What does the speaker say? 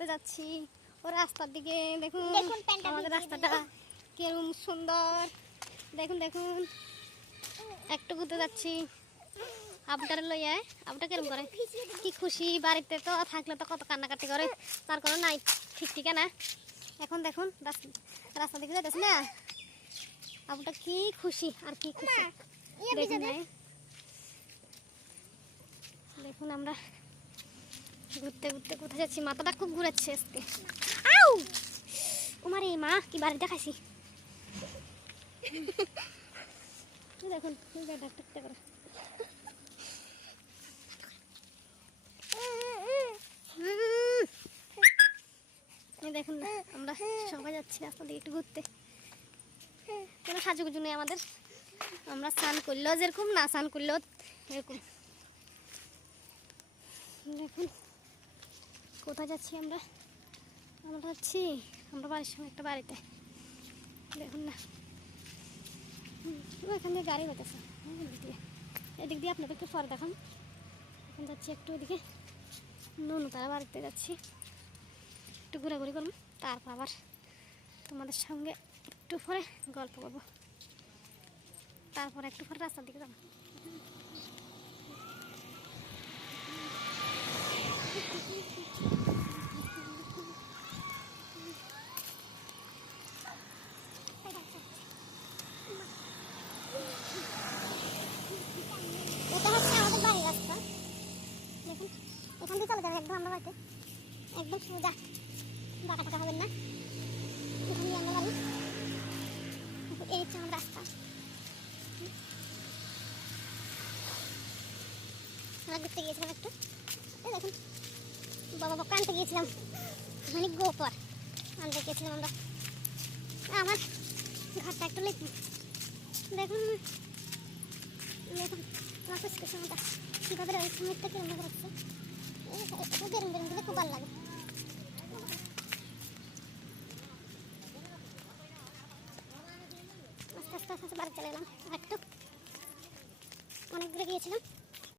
ঘুরতে যাচ্ছি ও রাস্তার দিকে। দেখুন আমাদের রাস্তাটা কিরকম সুন্দর। দেখুন দেখুন একটু ঘুরতে যাচ্ছি আবটারে লইয়া। আবটা কিরম করে কি খুশি, বাড়িতে তো থাকলে তো কত কান্নাকাটি করে, তার কোনো নাই ঠিক ঠিকানা। এখন দেখুন রাস্তা দিকে যাইতেছি না, আবটা কি খুশি আর কি খুশি। দেখুন দেখুন আমরা ঘুরতে ঘুরতে কোথায় যাচ্ছি, মাথাটা খুব ঘুরাচ্ছে আজকে। আউ ওমারে মা কি বাড়ি দেখাইছি। দেখুন করে দেখুন না, আমরা সবাই যাচ্ছি রাস্তা দিকে একটু ঘুরতে। কোনো সাজুগুজু নেই আমাদের, আমরা স্নান করলেও যেরকম না স্নান করলেও এরকম। দেখুন কোথায় যাচ্ছি আমরা, আমরা যাচ্ছি আমরা বাড়ির সঙ্গে একটা বাড়িতে। দেখুন না ওইখান দিয়ে গাড়ি বেঁধেছে, এদিক দিয়ে আপনাদের একটু পরে দেখান। এখন যাচ্ছি একটু ওইদিকে ননু তারা বাড়িতে যাচ্ছি, একটু ঘোরাঘুরি করবো, তারপর আবার তোমাদের সঙ্গে একটু পরে গল্প করবো, তারপর একটু পরে রাস্তার দিকে যাবো। এটা হচ্ছে আমাদের বাড়ির রাস্তা। দেখুন এখান দিয়ে চলে যাবে একদম আমরা বাড়িতে, একদম সোজা, বাঁকা টাকা হবেন না। এখান দিয়ে আমরা বাড়ি, এই হচ্ছে আমার রাস্তা। আমরা ঘুরতে গিয়েছিলাম একটু, দেখুন বাবা বাবা আনতে গিয়েছিলাম, মানে গোপর আনতে গিয়েছিলাম আমরা। আমার ঘরটা একটু লেখুন, দেখুন দেখুন আমার ফুসকুস মতো কীভাবে রয়েছে, মুখটা কিরম রাখছে, বেরুন বেরুন দিলে খুব ভালো লাগে। আস্তে আস্তে আস্তে বাড়ি চলে এলাম, একটু অনেক ঘুরে গিয়েছিলাম।